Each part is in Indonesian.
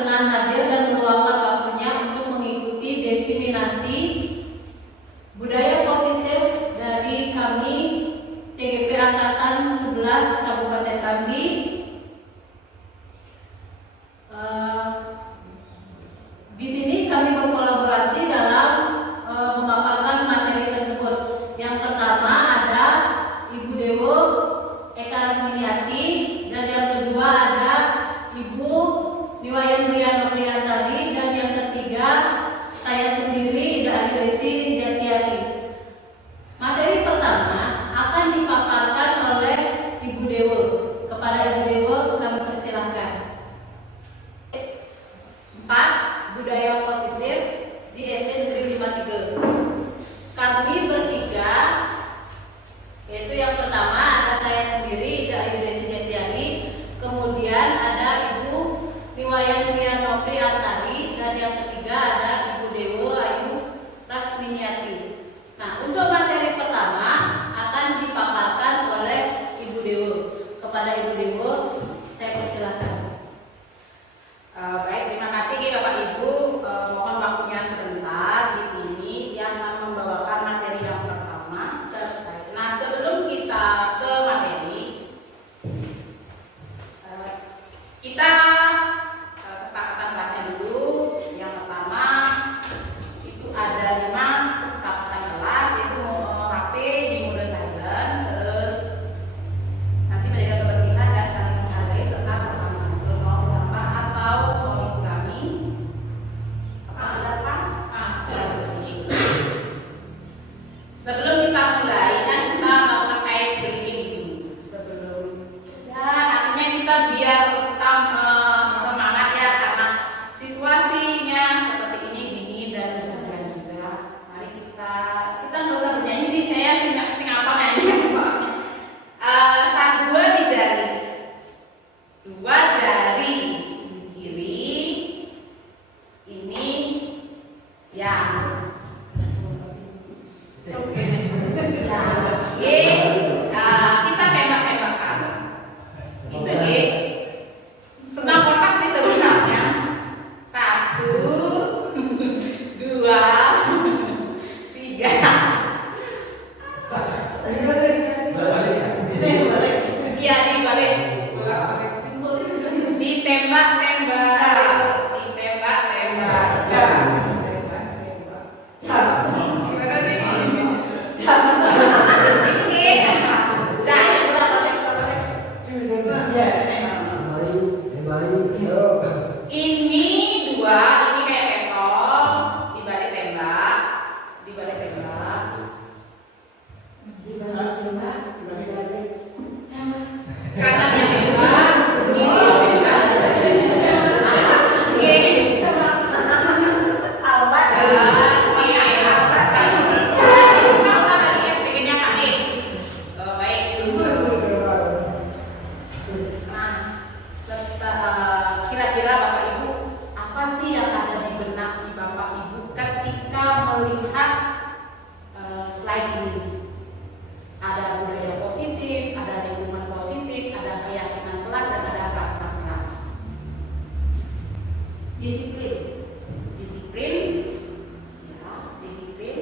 berkenan hadir dan meluangkan waktunya untuk mengikuti diseminasi budaya positif dari kami CGP Angkatan 11 Kabupaten Kambi. Di sini kami berkolaborasi dalam memaparkan materi tersebut. Yang pertama ada Ibu Dewo Eka Rasminiati, dan yang kedua ada Ibu Niwayan Riano Priantari, dan yang ketiga saya sendiri Ida Ayu Desi Jatiari. Materi pertama akan dipaparkan oleh Ibu Dewo. Kepada Ibu Dewo kami persilahkan. 4. Budaya positif di SD Negeri 53. Kami bertiga, yaitu yang pertama ada saya sendiri Ida Ayu Desi Jatiari, kemudian ada Ibu Niwayan Riano Priantari, dan yang ketiga ada Ibu Dewo Ayu Rasminiati. Nah, untuk materi pertama akan dipaparkan oleh Ibu Dewo. Kepada Ibu Dewo saya persilahkan. Baik, terima kasih Bapak Ibu. Mohon waktunya sebentar di sini yang membawakan materi yang pertama. Nah, sebelum kita ke materi, kita kesepakatan kelasnya dulu. Yang pertama itu ada 5 kesepakatan kelas, yaitu HP di mode silent, terus nanti menjaga kebersihan dan saling menghargai serta sopan santun. Mau ditambah atau mau dikurangi? Apa sudah pas? Seperti itu. Sebelum kita mulai, kan kita melakukan ice breaking dulu. Sebelum ya, artinya kita biar semangat ya, karena situasinya seperti ini dingin dan hujan juga. Mari kita nggak usah bernyanyi sih, saya sing apa nyanyi soalnya. 1, 2 di jari, 2 jari kiri, ini ya. Kita tembak-tembakan. Itu senang kotak sih sebenarnya. 1, 2, 3. Iya, dibalik. Ditembak-tembak. Ini 2, ini kayak pistol, dibalik tembak. Kanan yang tembak, kiri tembak. Kira-kira Bapak Ibu, apa sih yang ada di benak di Bapak Ibu ketika melihat slide ini? Ada budaya positif, ada lingkungan positif, ada keyakinan kelas, dan ada peraturan kelas. Disiplin, ya, disiplin.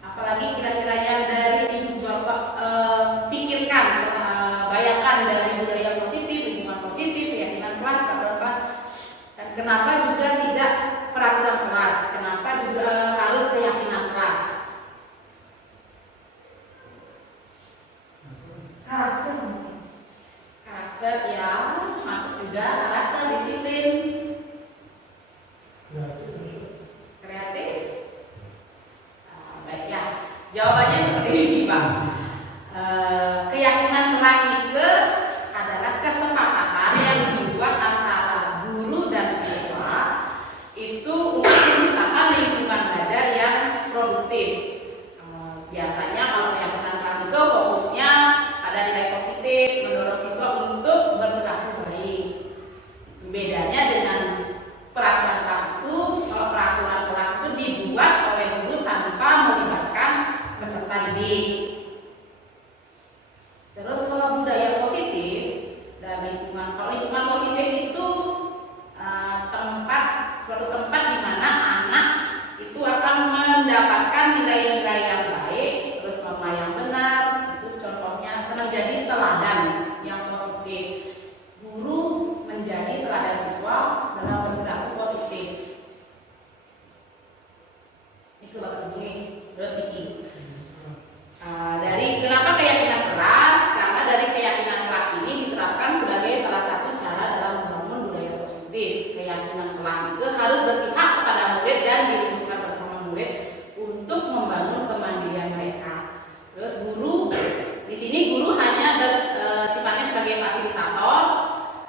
Apalagi kira-kira yang dari Ibu Bapak pikirkan, bayangkan dari budaya positif, lingkungan positif, keyakinan kelas, peraturan kelas. Dan kenapa juga tidak peraturan kelas? Kenapa juga harus keyakinan kelas? Karakter ya, masuk juga karakter, disiplin, kreatif. Baik ya, jawabannya seperti ini Pak. Keyakinan kelas itu adalah kesepakatan yang dibuat antara guru dan siswa itu untuk menciptakan lingkungan belajar yang produktif. Biasanya kalau keyakinan kelas itu fokusnya pada nilai positif, mendorong siswa untuk berperilaku baik. Bedanya dengan peraturan kelas itu, kalau peraturan kelas itu dibuat oleh guru tanpa melibatkan peserta didik. Terus kalau budaya positif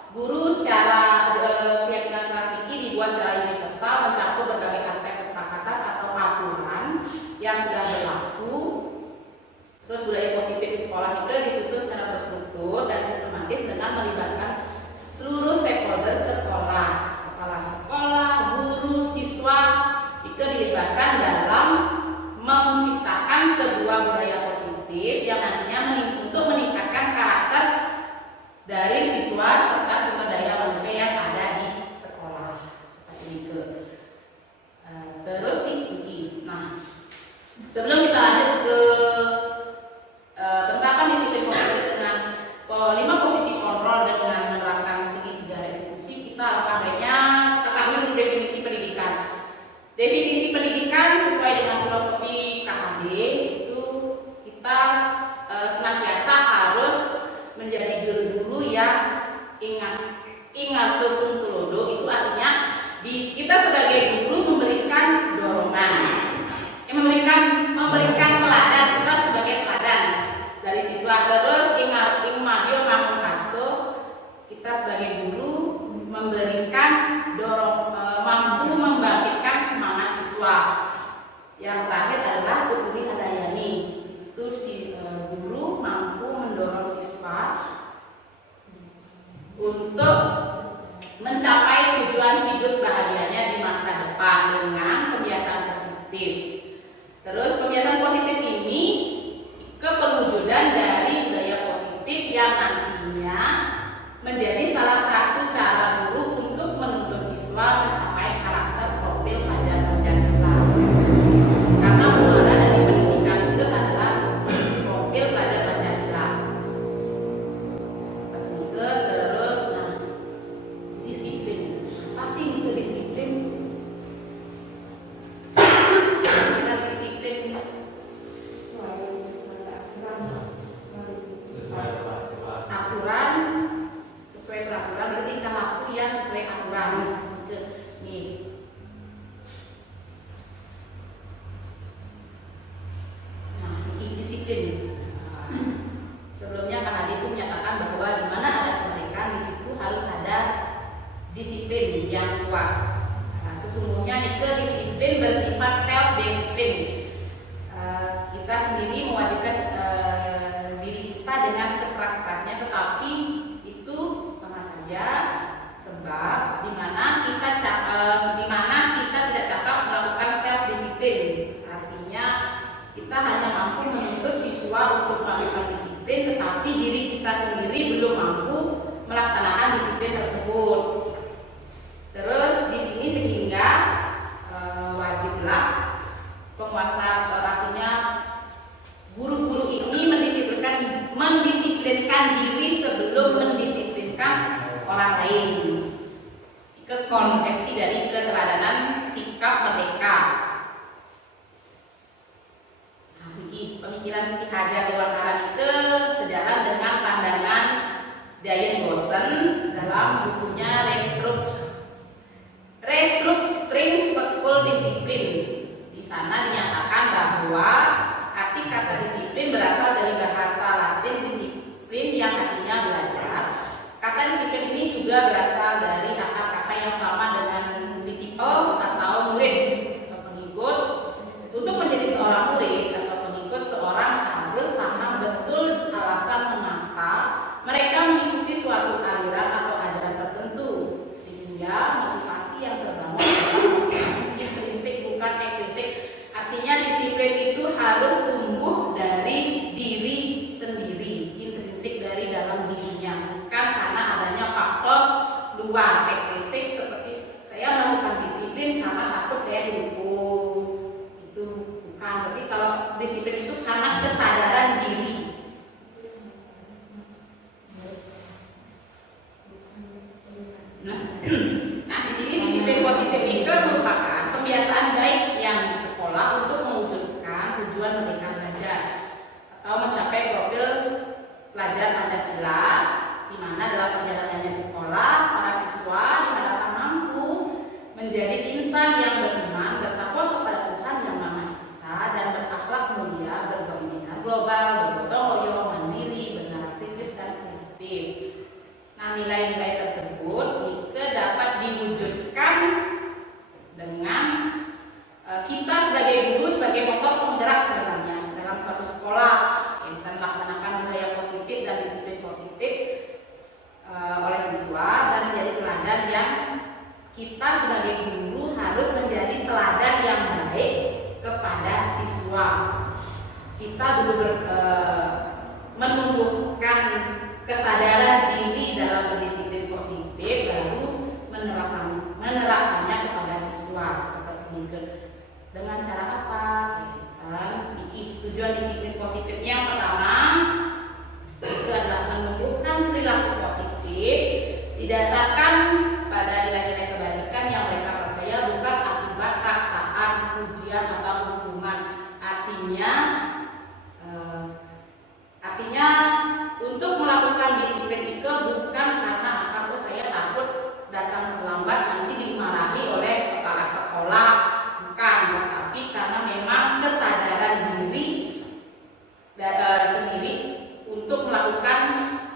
Guru secara keyakinan klasiki dibuat secara universal, mencakup berbagai aspek kesepakatan atau aturan yang sudah berlaku. Terus budaya positif di sekolah itu disusun secara terstruktur dan sistematis dengan melibatkan seluruh stakeholder sekolah, kepala sekolah, guru, siswa itu dilibatkan dalam menciptakan sebuah budaya positif yang nantinya untuk meningkatkan karakter dari siswa serta sumber daya manusia yang ada di sekolah seperti itu. Terus ini, nah sebelum kita lanjut ke penerapan disiplin positif dengan 5 posisi kontrol dengan menerapkan segitiga restitusi, kita alangkah baiknya ketahui dulu definisi pendidikan. Definisi pendidikan sesuai dengan filosofi KHD itu kita senantiasa harus menjadi guru-guru yang ingat susun tulodo. Itu artinya kita sebagai guru memberikan dorongan, memberikan teladan, kita sebagai teladan dari siswa. Terus ingat madio mangun kaso, kita sebagai guru memberikan mampu membangkitkan semangat siswa. Yang terakhir adalah tuturi hadayani, itu si guru mampu mendorong siswa untuk mencapai tujuan hidup bahagianya di masa depan dengan pembiasaan positif. Terus pembiasaan positif ini keperwujudan dari budaya positif yang nantinya menjadi salah satu cara guru untuk menuntun siswa mencapai karakter profil pelajar Pancasila. Karena muara dari pendidikan itu adalah profil pelajar Pancasila. Seperti itu. Terus, nah, disiplin. Apa sih itu disiplin? Kita disiplin aturan sesuai peraturan, berarti tingkah laku yang sesuai aturan. Nih. Nah, ini disiplin. Sebelumnya Kak Hadi itu menyatakan bahwa di mana ada kemerdekaan di situ harus ada disiplin yang kuat. Nah, sesungguhnya itu disiplin bersifat self disiplin. Kita sendiri mewajibkan diri kita dengan sekeras-kerasnya, tetapi itu sama saja sebab di mana kita tidak cakap melakukan self disiplin. Artinya kita hanya mampu menuntut siswa untuk melakukan disiplin, tetapi diri kita sendiri belum mampu melaksanakan disiplin tersebut. Terus di sini sehingga wajiblah penguasa, artinya guru-guru ini mendisiplinkan diri sebelum mendisiplinkan orang lain. Ke konsepsi dari keteladanan sikap merdeka. Nah, pemikiran Ki Hajar Dewantara itu sejalan dengan pandangan Dian Boston dalam bukunya Restructuring School Discipline. Di sana dinyatakan bahwa arti kata disiplin berasal dari bahasa Latin disiplin yang artinya belajar. Kata disiplin ini juga berasal dari akar kata yang sama dengan disciple atau murid atau pengikut. Untuk menjadi seorang murid atau pengikut, seorang harus paham betul alasan mengapa mereka mengikuti suatu aliran atau ajaran tertentu, sehingga motivasi yang terbangun adalah intrinsik bukan ekstrinsik. Artinya disiplin itu harus tumbuh dari diri sendiri, intrinsik dari dalam dirinya, bukan karena adanya faktor luar ekstrinsik seperti saya melakukan disiplin karena takut saya dihukum. Itu bukan. Tapi kalau disiplin itu karena kesadaran diri. Nah, di sini disiplin positif itu merupakan kebiasaan baik yang di sekolah untuk mewujudkan tujuan merdeka belajar atau mencapai profil pelajar Pancasila, di mana dalam perjalanannya di sekolah para siswa diharapkan mampu menjadi insan yang beriman, bertakwa kepada Tuhan yang Maha Esa, dan berakhlak mulia, bergaul dengan global, bergotong royong, mandiri, benar kritis dan kreatif. Nah, nilai-nilai tersebut kita dulu menumbuhkan kesadaran diri dalam berdisiplin positif, baru menerapkannya kepada siswa seperti ini. Dengan cara apa? Tujuan disiplin positifnya yang pertama itu adalah menumbuhkan perilaku positif didasarkan pada nilai-nilai kebajikan yang mereka percaya, bukan akibat paksaan, ujian atau hukuman. Artinya untuk melakukan disiplin itu bukan karena saya takut datang terlambat nanti dimarahi oleh kepala sekolah, bukan, tetapi karena memang kesadaran diri sendiri untuk melakukan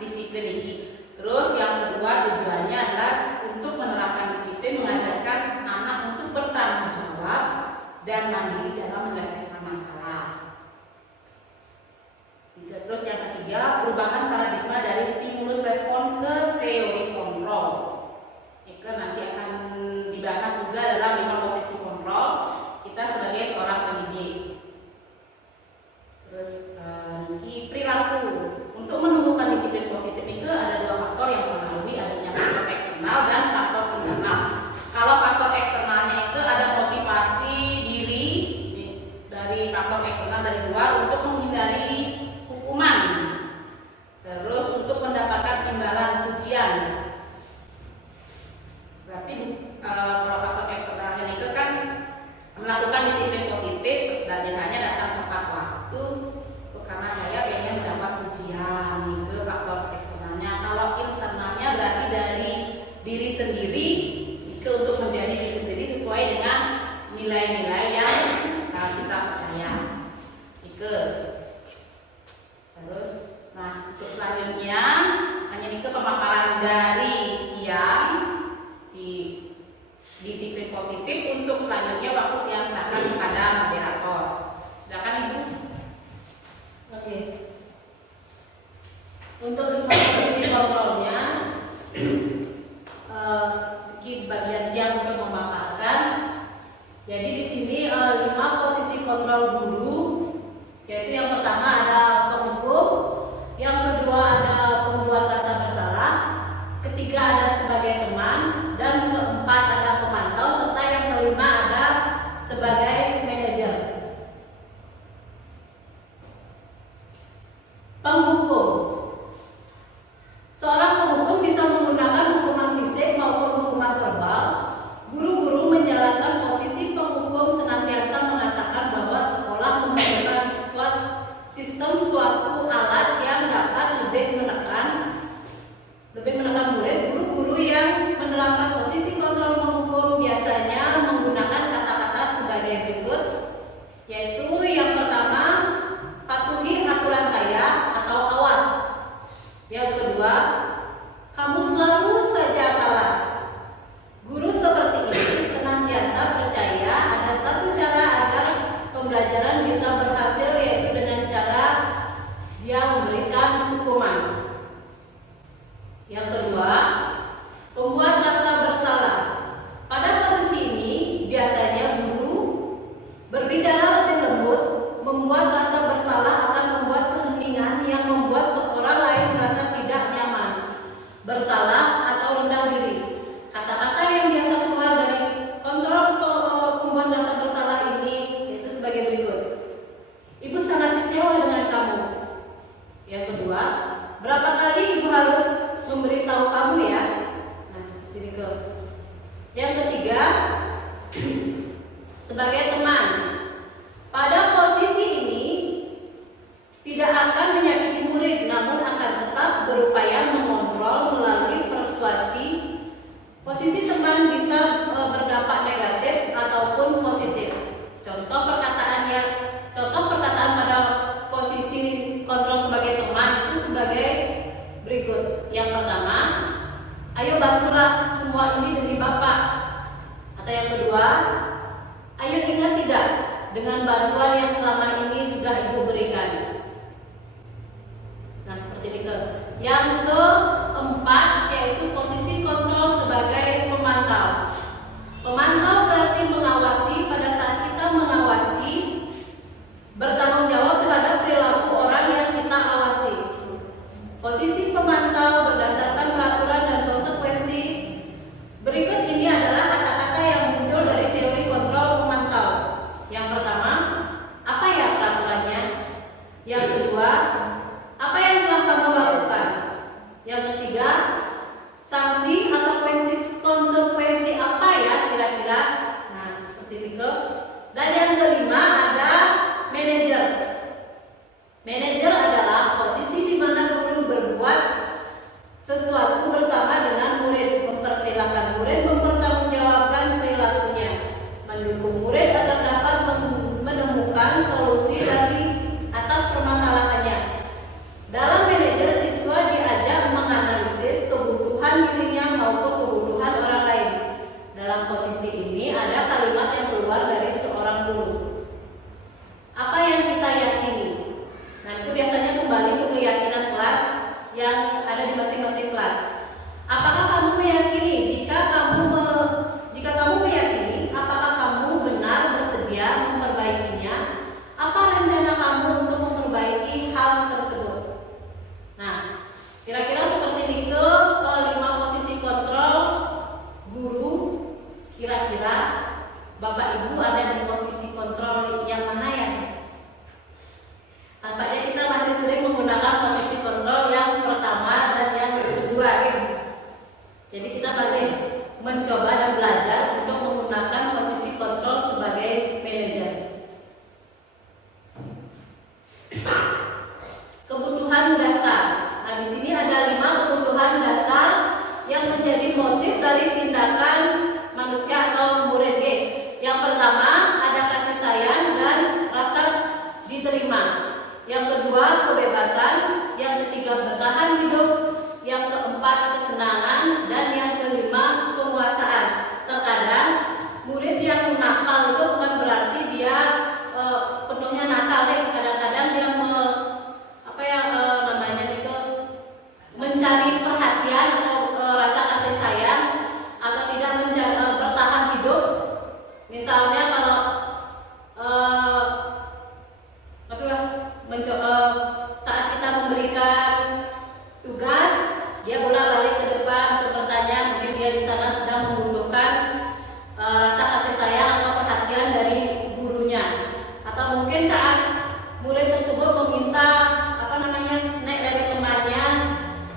disiplin ini. Terus yang kedua tujuannya adalah untuk menerapkan disiplin, mengajarkan anak untuk bertanggung jawab dan mandiri dalam menyelesaikan masalah. Terus yang ketiga, perubahan paradigma dari stimulus respon ke teori kontrol. Itu nanti akan dibahas juga dalam 5 posisi kontrol kita sebagai seorang pendidik. Terus ini perilaku. Untuk menumbuhkan disiplin positif itu ada 2 faktor yang mempengaruhi, adanya faktor eksternal dan faktor internal. Kalau faktor eksternalnya itu ada motivasi diri dari faktor eksternal dari luar untuk menghindari hukuman, terus untuk mendapatkan imbalan pujian. Berarti kalau faktor eksternalnya itu kan melakukan disiplin positif dan biasanya datang tepat waktu karena saya pengen mendapat pujian. Itu faktor eksternalnya. Kalau internalnya berarti dari diri sendiri itu untuk menjadi diri sendiri sesuai dengan nilai-nilai yang kita percaya. Itu. Terus, untuk selanjutnya hanya itu pemaparan dari yang di disiplin positif. Untuk selanjutnya waktu yang serahkan kepada moderator. Silakan Ibu. Oke. Untuk 5 posisi kontrolnya, di bagian yang untuk memaparkan. Jadi di sini 5 posisi kontrol guru, yaitu yang pertama ada penghukum, yang kedua ada pembuat rasa bersalah, ketiga ada sebagai teman, dan keempat ada pemantau, serta yang kelima ada sebagai manajer. Penghukum. Seorang penghukum bisa menggunakan hukuman fisik maupun hukuman verbal. Guru-guru menjalankan posisi penghukum senantiasa mengatakan bahwa sekolah membutuhkan suatu alat yang dapat lebih menekan murid. Guru-guru yang menerapkan posisi kontrol menghukum biasanya menggunakan kata-kata sebagai berikut, yaitu yang pertama, patuhi aturan saya atau awas. Yang kedua, kamu selalu saja salah. Guru seperti ini senantiasa percaya ada satu cara agar pembelajaran bisa berhasil, yaitu dengan cara dia memberikan hukuman. Yang kedua, pembuat rasa bersalah. Pada posisi ini biasanya guru berbicara lebih lembut. Membuat rasa bersalah akan membuat keheningan yang membuat seorang lain merasa tidak nyaman, bersalah atau rendah diri. Kata-kata yang biasa keluar dari kontrol pembuat rasa bersalah ini itu sebagai berikut. Ibu sangat kecewa dengan kamu. Yang kedua, berapa kali ibu harus memberitahu kamu ya? Nah, seperti itu. Yang ketiga, sebagai teman. Pada posisi ini tidak akan menyakiti murid, namun akan tetap berupaya mengontrol melalui persuasi. Posisi teman bisa berdampak negatif ataupun positif. Contoh perkataan pada posisi kontrol sebagai teman itu sebagai berikut. Yang pertama, ayo bantulah semua ini demi Bapak. Atau yang kedua, ayo ingat tidak dengan bantuan yang selama ini sudah Ibu berikan. Nah, seperti itu. Yang keempat yaitu posisi kontrol sebagai pemantau. Pemantau berarti mengawasi. Pada saat kita mengawasi, bertanggung jawab terhadap perilaku kedua, apa yang telah kamu lakukan? Yang ketiga, sanksi atau konsekuensi apa ya kira-kira? Nah, seperti itu. Dan yang kelima ada manajer. Manajer adalah posisi di mana guru berbuat sesuatu bersama dengan murid, mempersilahkan murid mempertanggungjawabkan perilakunya, mendukung murid agar dapat menemukan solusi dari atas permasalahannya. Dalam manajer, siswa diajak menganalisis kebutuhan dirinya maupun kebutuhan orang lain. Dalam posisi ini ada kalimat yang keluar dari seorang guru. Apa yang kita yakini? Nah, itu biasanya kembali ke keyakinan kelas yang ada di masing-masing kelas. Apakah kamu meyakini? Jika kamu meyakini, apakah kamu benar bersedia memperbaikinya? Apa rencana kamu untuk memperbaiki hal tersebut? Nah, kira-kira seperti itu 5 posisi kontrol guru. Kira-kira Bapak Ibu ada di posisi kontrol yang mana ya? Tampaknya kita masih sering menggunakan posisi kontrol yang pertama dan yang kedua ya. Jadi kita masih mencoba dan belajar untuk menggunakan posisi kontrol sebagai manajer. Kebutuhan dasar. Nah, di sini ada 5 kebutuhan dasar yang menjadi motif dari tindakan manusia atau murid G. Yang pertama ada kasih sayang dan rasa diterima. Yang kedua kebebasan, yang ketiga bertahan hidup, yang keempat kesenangan, dan yang kelima penguasaan. Terkadang murid yang nakal itu bukan berarti dia sepenuhnya nakal, kadang-kadang dia mencari perhatian atau rasa kasih sayang atau tidak bertahan hidup. Misalnya kalau saat kita memberikan tugas, dia bolak-balik ke depan untuk bertanya, mungkin dia di sana sedang membutuhkan rasa kasih sayang atau perhatian dari gurunya, atau mungkin saat murid tersebut meminta snack dari temannya,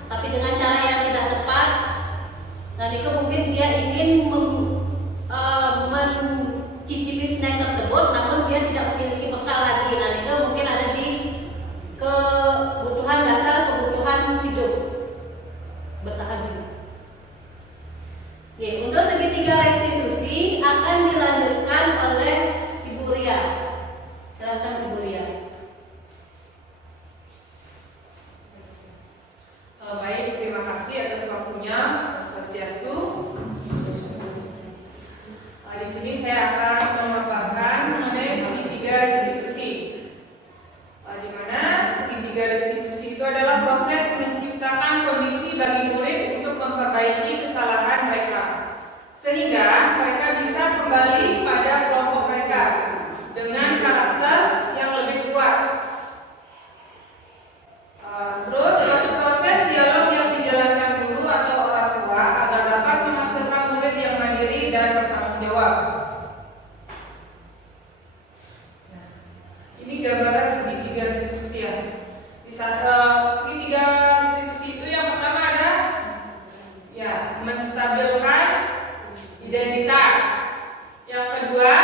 tapi dengan cara yang tidak tepat, dan itu mungkin dia ingin mencicipi snack tersebut, namun dia tidak memiliki bekal lagi. Nah, itu mungkin ada di kebutuhan dasar, kebutuhan hidup, bertahan hidup. Oke, untuk segitiga restitusi akan dilanjutkan oleh Ibu Ria. Silakan Ibu Ria. Baik, terima kasih atas waktunya. Swastiastu. Di sini saya akan memaparkan mengenai segitiga restitusi. Di mana segitiga restitusi itu adalah proses menciptakan kondisi bagi murid untuk memperbaiki kesalahan mereka, sehingga mereka bisa kembali pada kelompok mereka dengan karakter yang lebih kuat. Terus suatu proses dialog yang dijalankan guru atau orang tua agar dapat menghasilkan murid yang mandiri dan bertanggung jawab. Nah, ini gambaran segitiga restitusi ya. Di segitiga restitusi itu yang pertama ada ya menstabilkan identitas. Yang kedua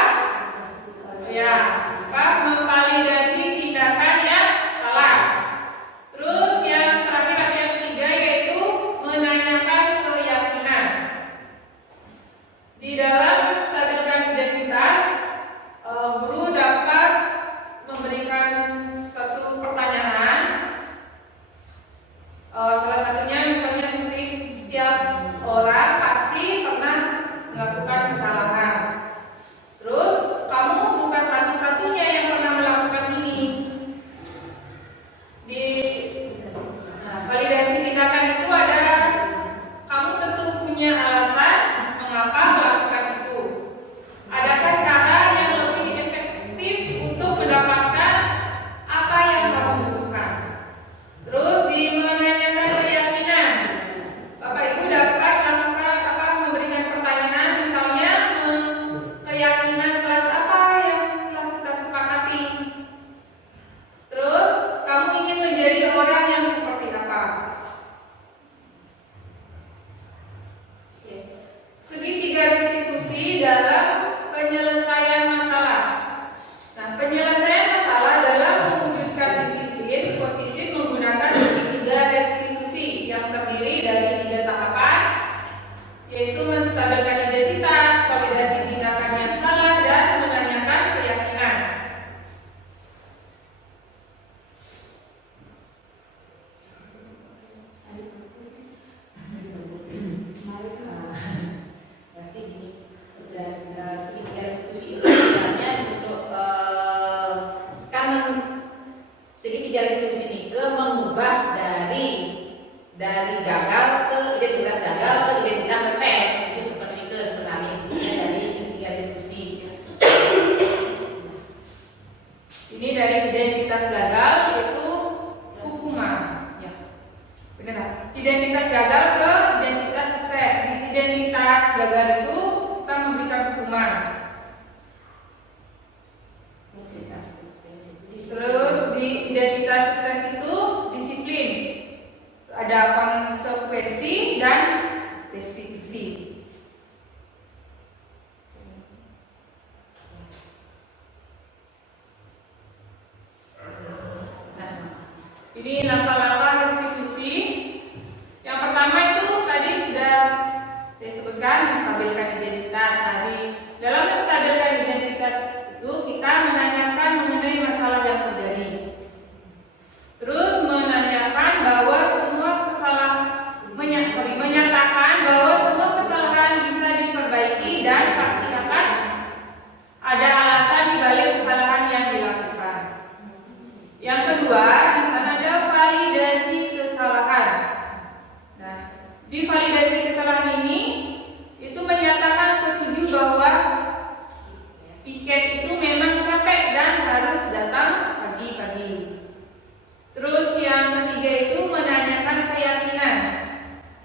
ya memvalidasi tindakan yang salah. Terus yang terakhir ada yang ketiga yaitu menanyakan keyakinan. Di dalam menstabilkan identitas, guru dapat memberikan satu pertanyaan restitusi Nike mengubah dari gagal ke identitas gagal ke identitas sukses. Itu seperti itu sebenarnya dari segitiga restitusi. Ini dari identitas gagal yaitu hukuman. Ya. Benar. Identitas gagal ke identitas sukses. Di identitas gagal itu kita memberikan hukuman. Identitas sukses itu disiplin. Terus di identitas sukses itu disiplin. Ada konsekuensi dan restitusi. Nah, Ini langkah-langkah restitusi. Yang pertama itu tadi sudah saya sebutkan, menstabilkan identitas. Tadi dalam menstabilkan identitas itu kita menanyakan mengenai masalah yang terjadi. Terus menanyakan bahwa semua menyatakan bahwa semua kesalahan bisa diperbaiki dan pasti akan ada alasan di balik kesalahan yang dilakukan. Yang kedua, di sana ada validasi kesalahan. Nah, di validasi kesalahan ini itu menyatakan setuju bahwa piket itu memang capek dan harus datang pagi-pagi. Terus yang ketiga itu menanyakan keyakinan.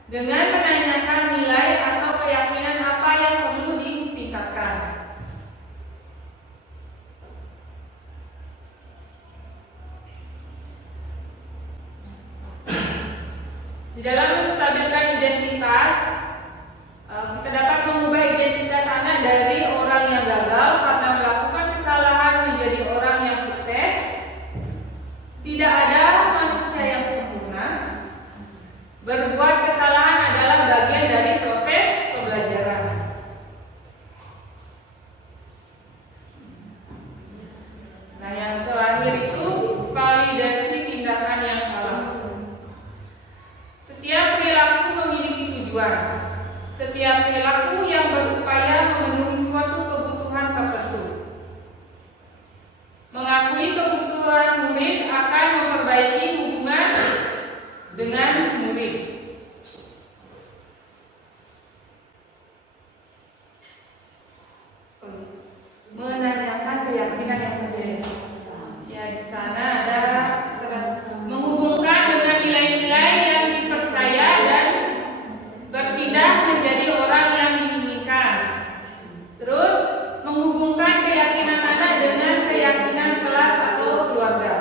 Dengan menanyakan nilai atau keyakinan apa yang perlu ditingkatkan. Di dalam menstabilkan identitas, kita dapat mengubah identitas anak dari orang yang gagal karena melakukan kesalahan menjadi orang yang sukses. Tidak ada manusia yang sempurna. Berbuat kesalahan adalah bagian dari proses pembelajaran. Nah, yang terakhir itu validasi tindakan yang salah. Setiap perilaku memiliki tujuan. Setiap perilaku yang berupaya memenuhi suatu kebutuhan tertentu. Mengakui kebutuhan murid akan memperbaiki hubungan dengan murid. Menanyakan keyakinan yang berbeda. Ya, di sana ada menghubungkan dengan nilai-nilai yang dipercaya dan berpindah menjadi orang yang diinginkan. Terus menghubungkan keyakinan anak dengan keyakinan kelas atau keluarga.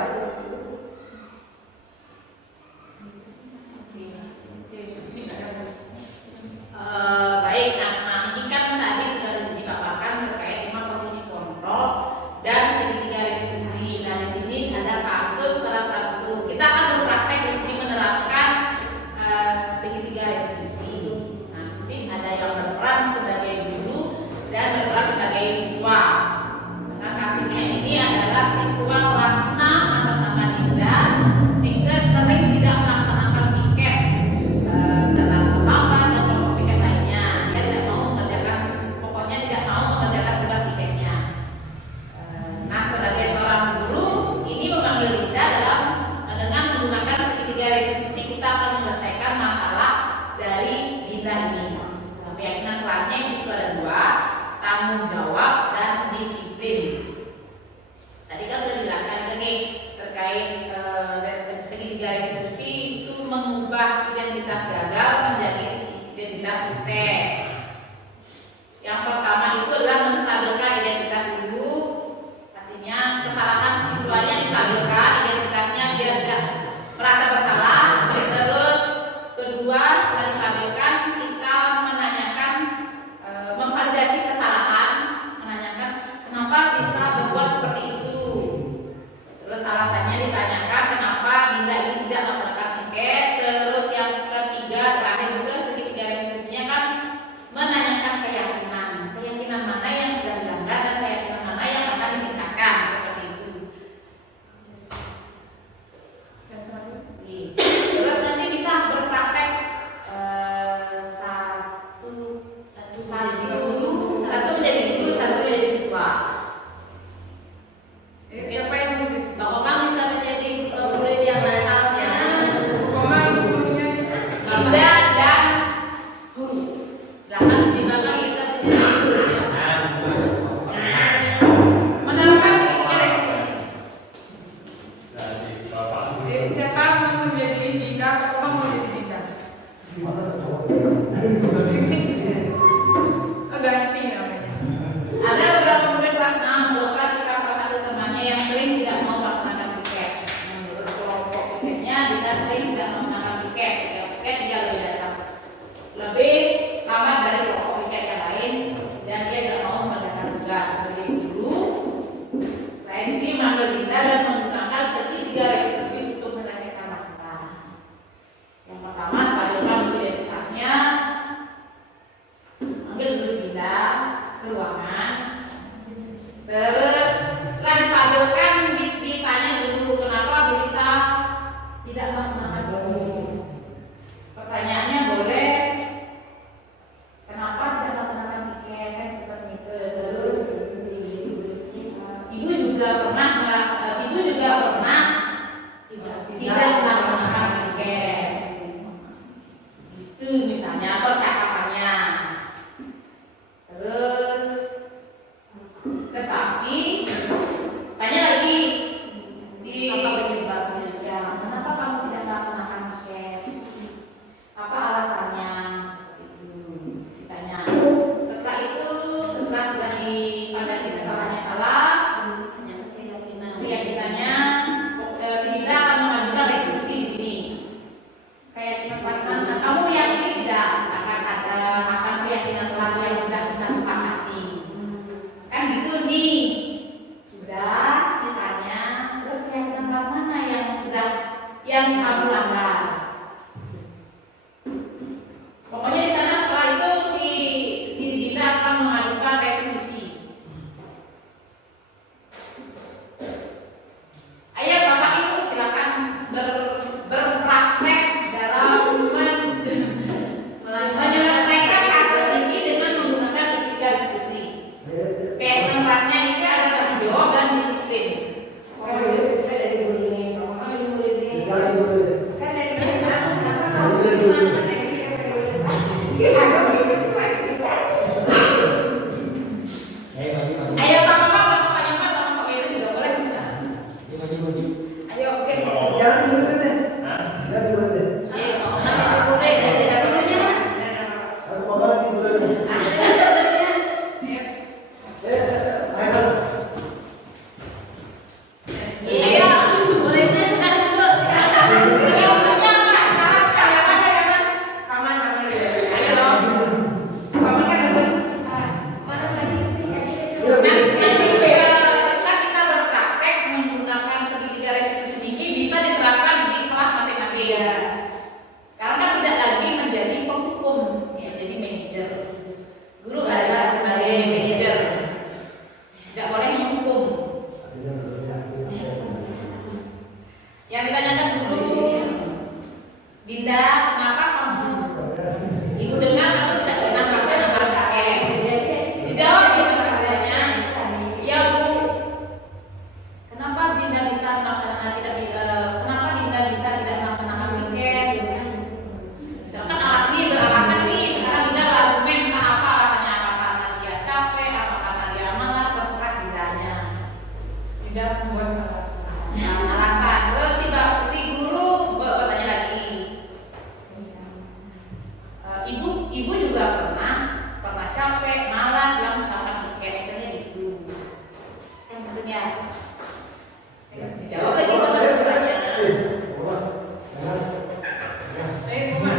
Baik, nah ini kan tadi sudah dipaparkan terkait 5 posisi kontrol dan segitiga restitusi. Nah, di sini ada kasus salah satu. Kita akan berpraktek di sini menerapkan segitiga restitusi. Nah, mungkin ada yang berperan sebagai guru dan berperan sebagai siswa. Nah, kasusnya ini adalah siswa kelas 6 atas nama Dinda. Dinda sering tidak melaksanakan piket dalam kelompok dan kelompok piket lainnya. Dia tidak mau mengerjakan, pokoknya tidak mau mengerjakan tugas piketnya. Nah, sebagai seorang guru, ini memanggil Dinda dengan menggunakan segitiga restitusi. Kita akan menyelesaikan masalah dari Dinda ini. Keyakinan kelasnya itu ada 2, tanggung jawab dan disiplin. Tadi kan sudah dijelaskan terkait segitiga restitusi itu mengubah identitas gagal menjadi identitas sukses. Yang pertama itu adalah menstabilkan identitas dulu, artinya kesalahan siswanya distabilkan, identitasnya biar tidak merasa bersalah. Terus kedua, setelah distabilkan kita menanyakan, memvalidasi kesalahan, menanyakan kenapa bisa berbuat seperti itu. Terus alasannya ditanyakan kenapa Dinda ini tidak melaksanakan piket. Terus yang ketiga terakhir juga segitiga restitusinya kan menanyakan keyakinan mana yang sudah dilanggar dan keyakinan mana yang akan ditingkatkan, seperti itu. Terus nanti bisa berpraktek satu menjadi guru, satu menjadi siswa. Siapa yang Bang Omang bisa menjadi murid Ganti namanya. Ada beberapa murid kelas 6 mengeluhkan sikap salah satu temannya yang sering tidak mau melaksanakan piket. Menurut kelompok piketnya, Dinda sering tidak melaksanakan piket. Setiap piket dia lebih lama dari kelompok piket yang lain, dan dia tidak mau mengerjakan tugas. Sebagai guru, saya di sini manggil Dinda dan menggunakan segitiga restitusi untuk menyelesaikan masalah. Yang pertama, sekali ulang identitasnya, manggil dulu Dinda ke ruangan. Terus setelah distabilkan, ditanya dulu kenapa bisa tidak melaksanakan dulu. Pertanyaannya boleh, kenapa tidak melaksanakan piket, kan seperti itu. Terus ibu juga pernah tidak melaksanakan piket. Itu misalnya percakapannya. Terus tetapi tanya lagi di apa penyebabnya, ya kenapa kamu tidak melaksanakan piket, apa alasannya, seperti itu ditanya. Setelah itu, setelah sudah dipandasi kesalahannya salah, keyakinannya si Dinda akan mengajukan restitusi di sini. Keyakinan pasangan, kamu meyakini tidak akan keyakinan kelas yang sudah kita sepakati? Kan gitu nih, sudah misalnya. Terus keyakinan kelas mana yang kamu langgar? Pokoknya di sana setelah itu si Dinda akan mengajukan restitusi. Ayo Bapak Ibu silakan berpraktek dalam menyelesaikan kasus ini dengan menggunakan segitiga restitusi. Keyakinan kelasnya ini ada tanggung jawab dan disiplin. Saya dari guru ini, kamu dari murid ini. Kan dari Ayo Pak Mamat sama Pak Nyaman sama Pak Edo juga boleh. Ayo oke. Jangan murid deh. Jangan murid deh. Ayo Pak Mamat jadi murid jadi dapetnya. Aku mau lagi murid. Ayo. Iya, muridnya sedang duduk. Yang muridnya apa? Sekarang yang mana yang mana? Paman dulu. Ayo dong. Paman kan dulu. mana lagi sih? Nanti setelah kita berpraktek menggunakan segitiga restitusi ini bisa diterapkan di kelas masing-masing. Sekarang kan tidak lagi menjadi penghukum, ya, jadi manajer. Guru adalah sebagai manajer, tidak boleh menghukum. Yang ditanyakan guru, Dinda, kenapa kamu? Ibu dengar kamu tidak pernah melaksanakan KKN. Dijawab di sana. Ya Bu, kenapa Dinda bisa melaksanakan kenapa Dinda bisa tidak melaksanakan piket? Misalkan alat ini beralasan nih, sekarang Dinda berargumen entah apa alasannya, apa karena dia capek, apa karena dia malas, terserah Dindanya. Tidak membuat alasan. Alasan. Terus si guru bertanya lagi. Ibu juga pernah capek, malas, bilang melaksanakan piket, misalnya gitu. Kan tentunya dijawab lagi sama siswanya. Ayo Paman.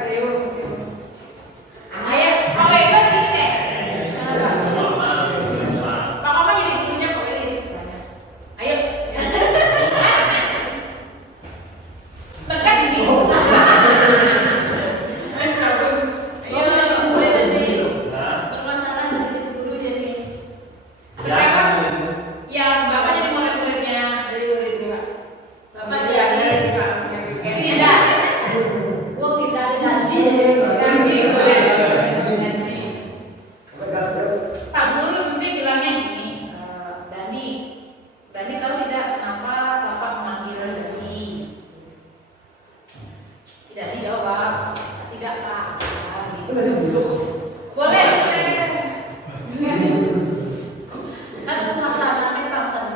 Ayo. Ayo, Pak Edo sini deh. Pak Mama jadi gurunya, Pak Edo jadi siswanya. Ayo. Tekan ini. Ayo murid nanti bermasalah dari guru jadi Sekarang yang Bapak jadi murid-muridnya dari murid ini Pak. Bapak diambil di kelasnya piket. si Dinda. Oh tidak Nanti boleh. Pak Guru nanti bilangnya gini, Dani tahu tidak kenapa Bapak memanggil Dani? Si Dani jawab, tidak Pak. Gitu. Boleh. kan semasa ramai Pak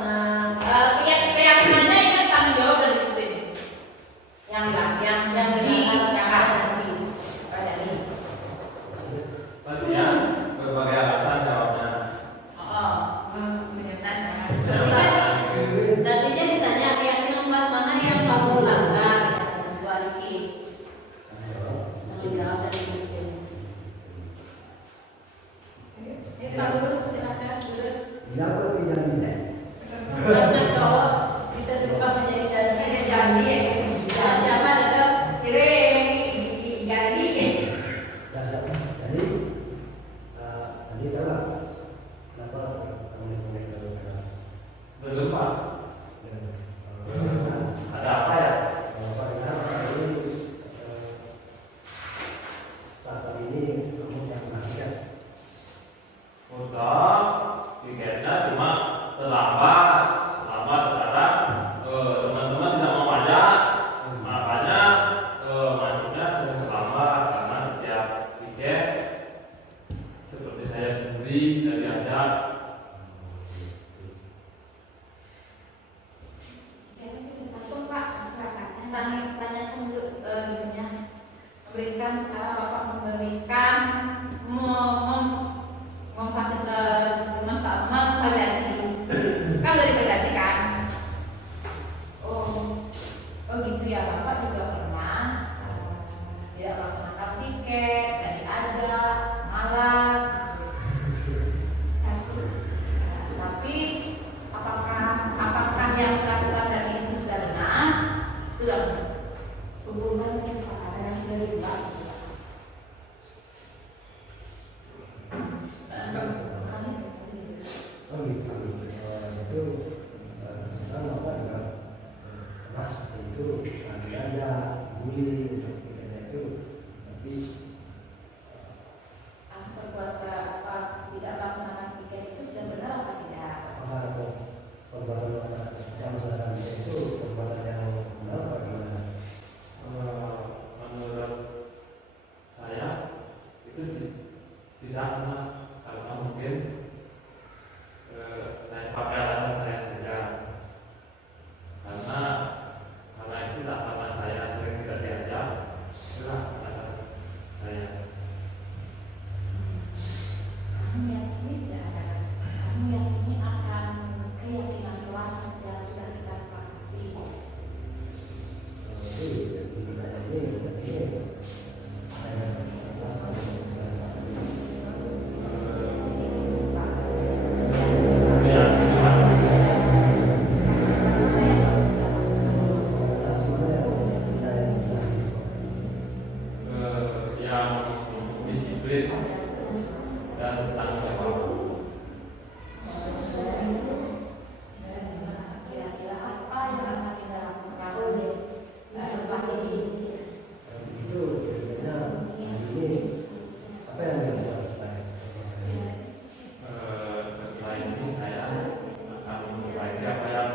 jadi. Karena cowok bisa diubah menjadi jadi. Nah, siapa ada sireng jadi. Jadi tadi tahu nggak kenapa kamu dipanggil kalau kenal? Belum Pak. Ada apa ya? Pak Renal, jadi saat ini kamu yang mengajar. Udah, tiketnya cuma terlambat terkadang teman-teman tidak mau pajak, makanya masuknya sering terlambat karena setiap tiket seperti saya sendiri dari diajak. Langsung Pak, silakan. Tanyakan dulu ininya. Memberikan sekarang Bapak memberikan memvalidasi dulu. Kan udah divalidasi kan? Oh gitu ya, Bapak juga pernah tidak melaksanakan piket, dan diajak, malas. Tapi apakah yang dilakukan dan itu sudah benar? Sudah benar. Hubungan kesepakatan yang sudah dibuat. Oh gitu. Itu sekarang apa juga keras itu nanti aja bully untuk kita itu, tapi Perbuatan apa tidak melaksanakan piket itu sudah benar apa tidak? apakah perbuatan masyarakat yang masyarakat itu perbuatan yang benar apa gimana? Menurut saya itu tidak benar karena mungkin saya pakai alasan saya saja karena itu tidak karena saya sering tidak diajak, itulah alasan saya. Kamu yakini tidak ada? Kamu yakini akan keyakinan kelas yang sudah kita sepakati? Itu di wilayah ini ada yang kelas Yang disiplin dan tanggung jawab. Kira-kira apa yang akan kita lakukan setelah ini? itu biasanya ini apa yang dilakukan selain Setelah ini saya akan memperbaiki apa yang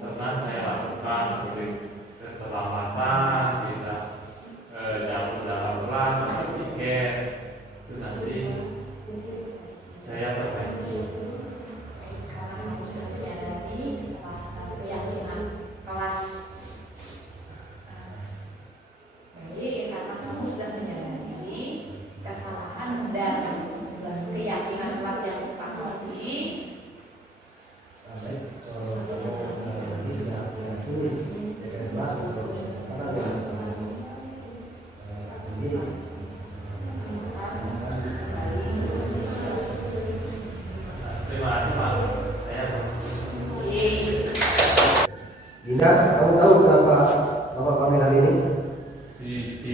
pernah saya lakukan seperti keterlambatan, tidak jam dalam kelas, sama tiket itu nanti saya perbaiki. Karena kamu sudah menyadari kesepakatan keyakinan kelas. Jadi karena kamu sudah menyadari kesalahan dan keyakinan kelas yang disepakati, sampai kalau ini sudah punya sini jaga kelas atau karena yang ini Terima kasih Pak. Saya Dina, kamu tahu kenapa Bapak panggil hari ini?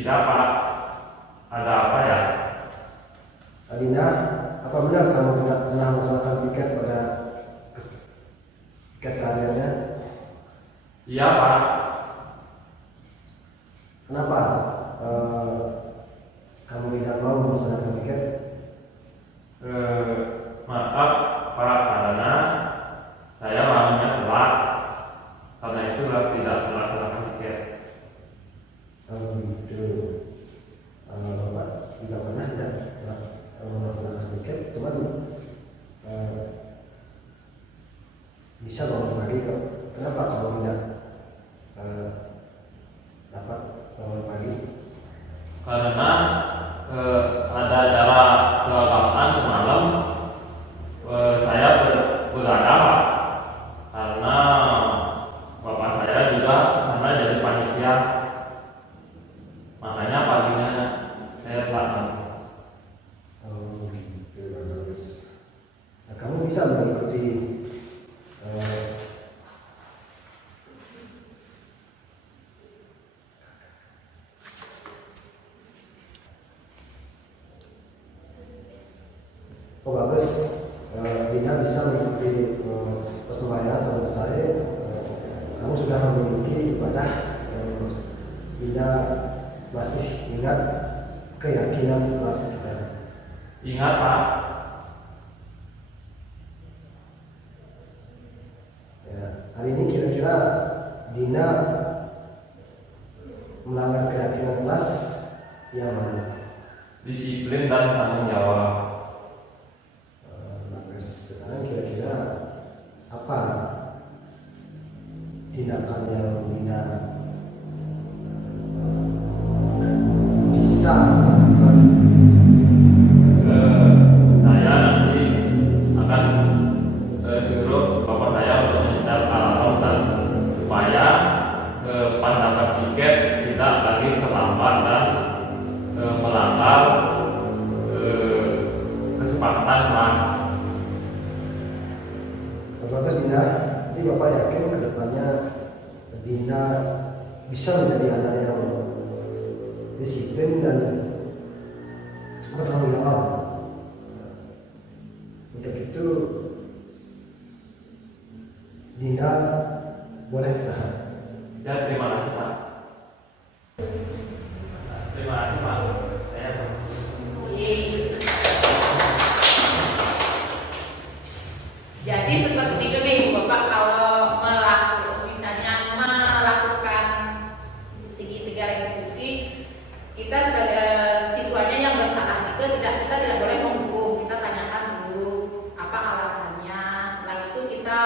tidak Pak. Ada apa ya? Dina, apa benar kamu tidak pernah melaksanakan piket pada kesehariannya? Iya Pak. Kenapa kamu tidak mau melaksanakan piket? Maaf Pak, karena saya bangunnya telat. Karena itu tidak melaksanakan tiket. Gitu. Bapak tidak pernah tidak melaksanakan piket, cuman bisa bangun pagi kok. Kenapa kamu tidak dapat bangun pagi? Karena ada acara kelamaan semalam, saya berada Pak. Karena bapak saya juga sana jadi panitia, makanya paginya saya telat. Oh gitu, bagus. Nah, kamu bisa mengikuti seperti persembahyaan selesai, kamu sudah memiliki ibadah yang tidak masih ingat keyakinan kelas kita. Ingat Pak. Ya, hari ini kira-kira Dina melanggar keyakinan kelas yang mana? Disiplin dan tanggung jawab. Sekarang kira-kira apa tindakan yang Dina bisa lakukan? Saya nanti akan suruh bapak saya untuk menyetel alarm dan supaya pandangan tiket tidak lagi terlambat dan melanggar kesepakatan kelas. Bagus Dina, ini Bapak yakin ke depannya Dina bisa menjadi anak yang disiplin dan bertanggung jawab. Untuk itu Dina boleh istirahat. Ya, terima kasih Pak. Terima kasih Pak. Saya Jadi seperti itu nih Bapak, kalau melakukan segitiga restitusi, kita sebagai siswanya yang bersalah itu kita tidak boleh menghukum, kita tanyakan dulu apa alasannya. Setelah itu kita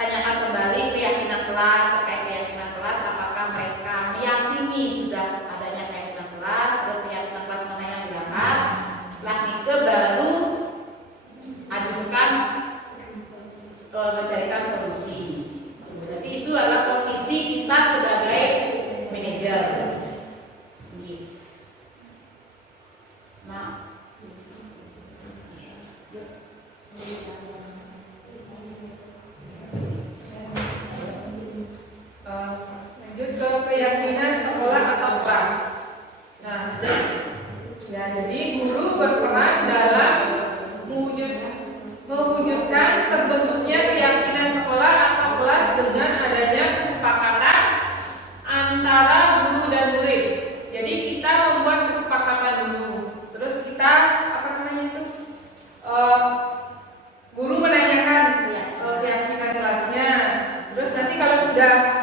tanyakan kembali keyakinan kelas, terkait keyakinan kelas, apakah mereka meyakini sudah adanya keyakinan kelas, terus keyakinan kelas mana yang dilanggar. Setelah itu baru ajukan mencarikan solusi. Jadi itu adalah posisi kita sebagai manajer. Nah, Lanjut ke keyakinan sekolah atau kelas. Nah, ya, jadi guru berperan dalam mewujudkan terbentuknya keyakinan sekolah atau kelas dengan adanya kesepakatan antara guru dan murid. Jadi kita membuat kesepakatan dulu, terus kita guru menanyakan keyakinan kelasnya. Terus nanti kalau sudah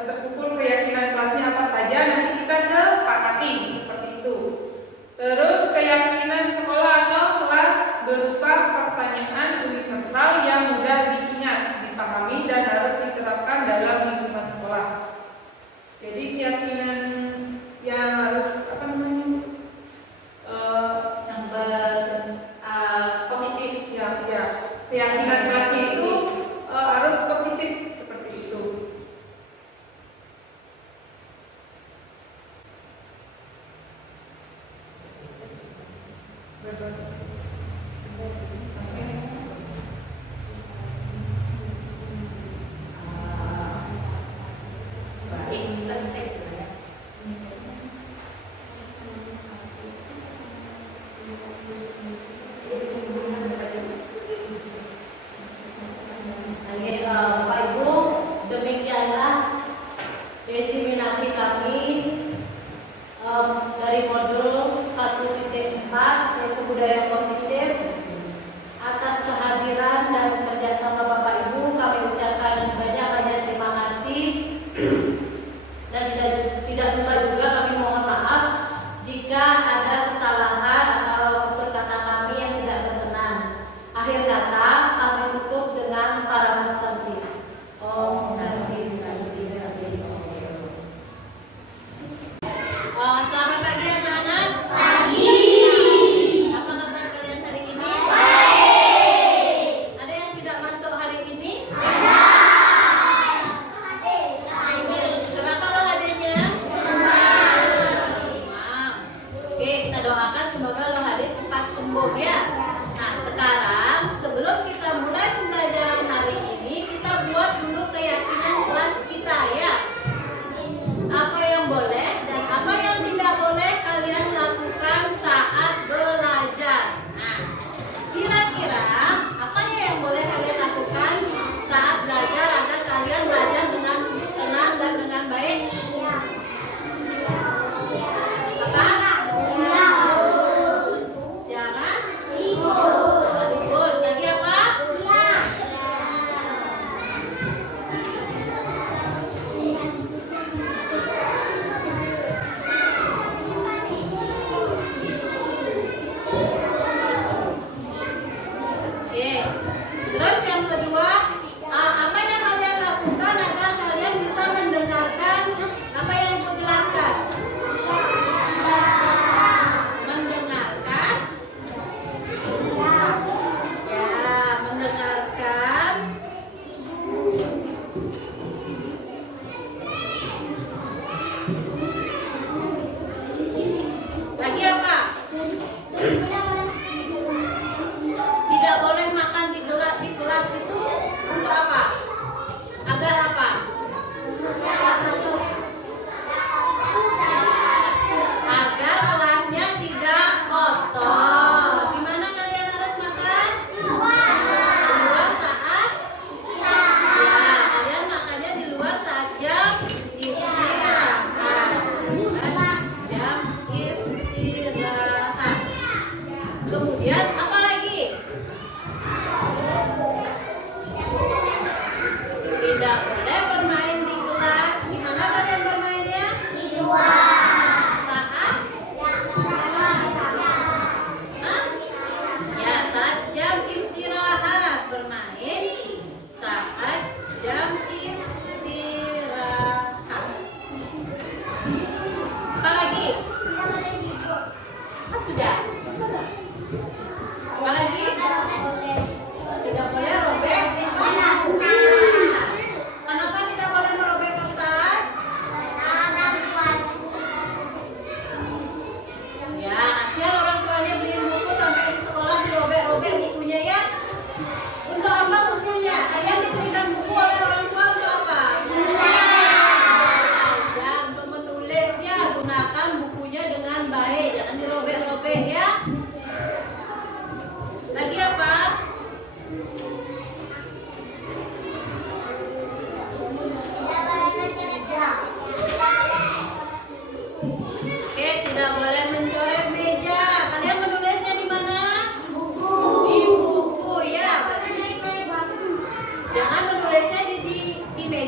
terpukul keyakinan kelasnya apa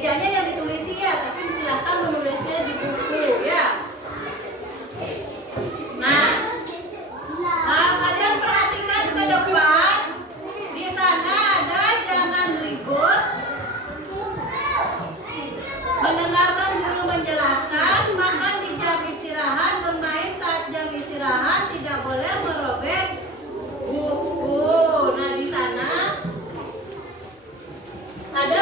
mejanya yang ditulisi ya, tapi silahkan menulisnya di buku ya. Nah, kalian perhatikan ke depan. Di sana ada jangan ribut, mendengarkan guru menjelaskan, makan di jam istirahat, bermain saat jam istirahat, tidak boleh merobek buku. Nah, di sana ada